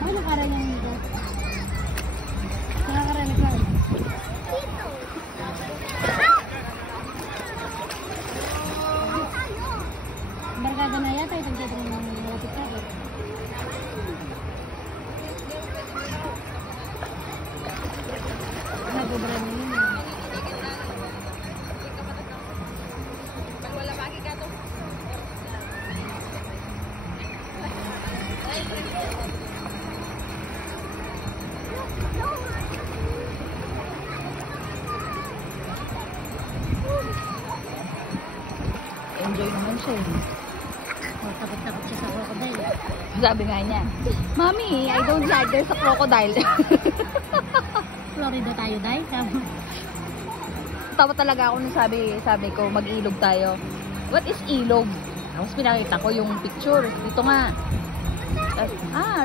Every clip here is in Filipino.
Ano para niyang dito? Nakakaranas lang. Barkada na yata itong kitang malapit sa akin. Nagubra na yun. Enjoy naman siya eh. Takot-takot siya sa crocodile. Sabi nga niya, Mami, I don't like there's a crocodile. Florida tayo, Day. Tawa talaga ako nung sabi ko, mag-ilog tayo. What is ilog? Tapos pinakita ko yung picture. Dito nga.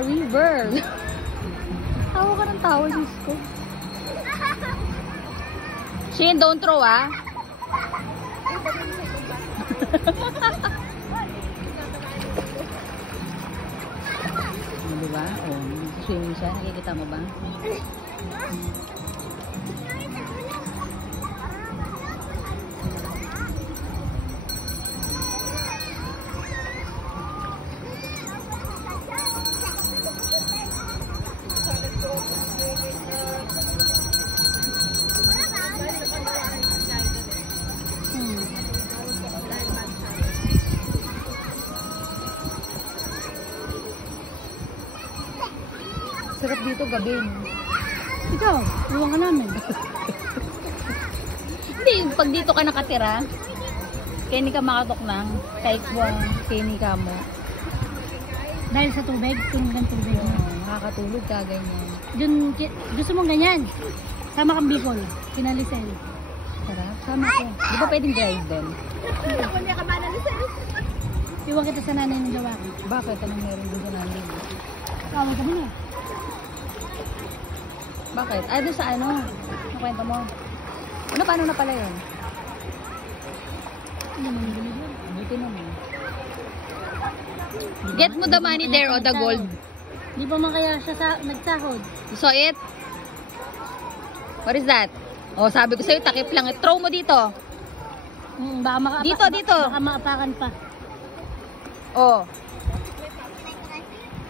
River. Tawa ka ng tawa, Diyos ko. Shane, don't throw diba? Oh, swimming siya. Nakikita mo ba? Sarap dito gabi. Ikaw, iwan ka namin. Hindi, pag dito ka nakatira, kaya hindi ka makatok ng kahit buwang kini ka mo. Dahil sa tubig, tunog ng tubig. Nakakatulog ka, ganyan. Gusto mong ganyan? Sama kang Bicol, kinalisel. Sarap, sama ko. Di ba pwedeng drive din? Iwan kita sa nanay ng gawa ko. Bakit? Anong meron din sa nanay? Kaway ka muna. Bakit? Doon sa ano? Ang kwento mo? Ano, paano na pala yun? Ano naman yung binigyan? Buti naman. Get mo the money there o the gold. Di pa man kaya siya nagsahod. You saw it? What is that? Oh, sabi ko sa'yo, takip lang. Throw mo dito. Baka Dito. Baka maapakan pa. Oh.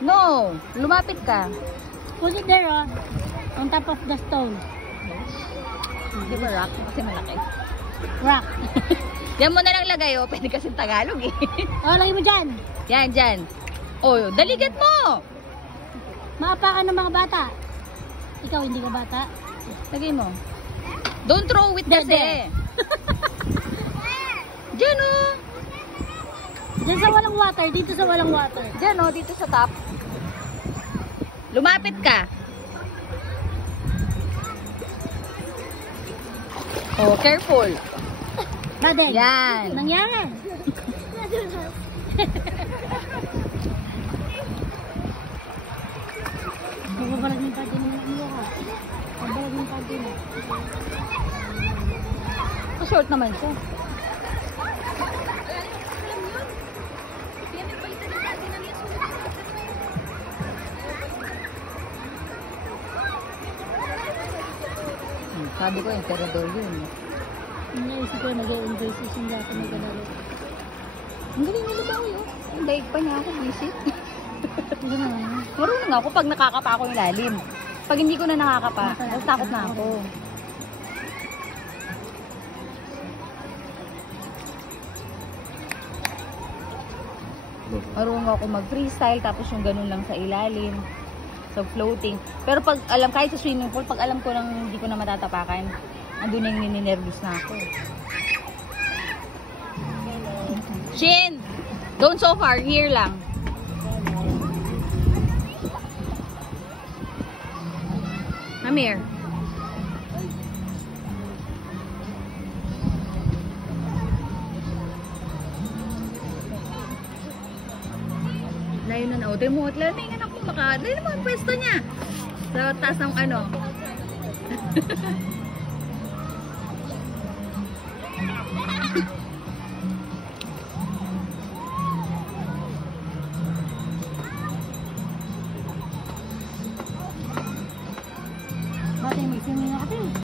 No. Lumapit ka. Put it there, on top of the stone. Di ba rock? Kasi malaki. Rock. Yan mo na lang lagay, oh. Pwede kasing Tagalog, eh. Lagay mo dyan. Yan, dyan. Oh, daligat mo. Maapakan ng mga bata. Ikaw, hindi ka bata. Lagay mo. Don't throw it kasi. Diyan, oh. Diyan sa walang water. Dito sa walang water. Diyan, oh. Dito sa top. Lumapit ka. Oh, careful. Brother. Yan. Nangyari. Babalag ng kati naman ang mukha. Babalag ng kati na. Short naman siya. Sabi ko, emperador yun. Naisip ko, nag-enjoy si Singapore na galalo. Ang galing nila ba yun? Ang daig pa niya ako, visit. Hindi naman. Marunong ako pag nakakapa ako yung lalim. Pag hindi ko na nakakapa, takot na ako. Marunong ako mag-freestyle, tapos yung ganun lang sa ilalim. So, floating. Pero pag alam, kahit sa swimming pool, pag alam ko lang hindi ko na matatapakan, andun na yung ninervous na ako. Shin! Don't so far, here lang. Come here. Layo na na. O, tayo mo. May nga ako maka. Layo naman ang pwesto niya. Sa taas ng ano. Bata yung mag-swimming na kasi.